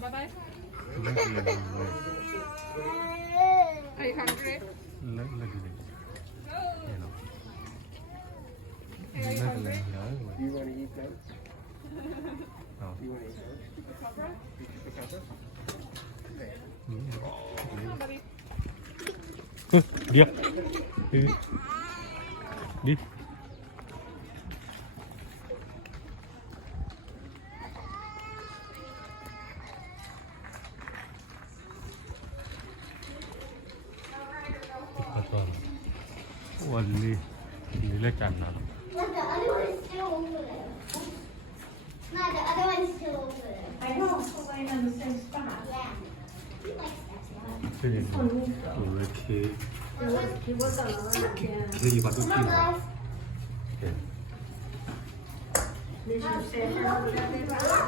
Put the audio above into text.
Bye-bye. Look at it. Are you hungry? Look at it. You know. Hey, are you Look at hungry? it. You want to eat them? No. You want to eat them? Chupacabra? Chupacabra? Okay. Come on, buddy. Đi. Đi. Đi. 원리 일렉잖아. No, the other one is still over there. No, the other one is still over there. I know, it's laying on the same spot. Yeah. He likes that one. 그러니까 왜 이렇게 He was on the road, yeah. 되게 맛있 Come on, guys. 게 Did you say hello to everybody?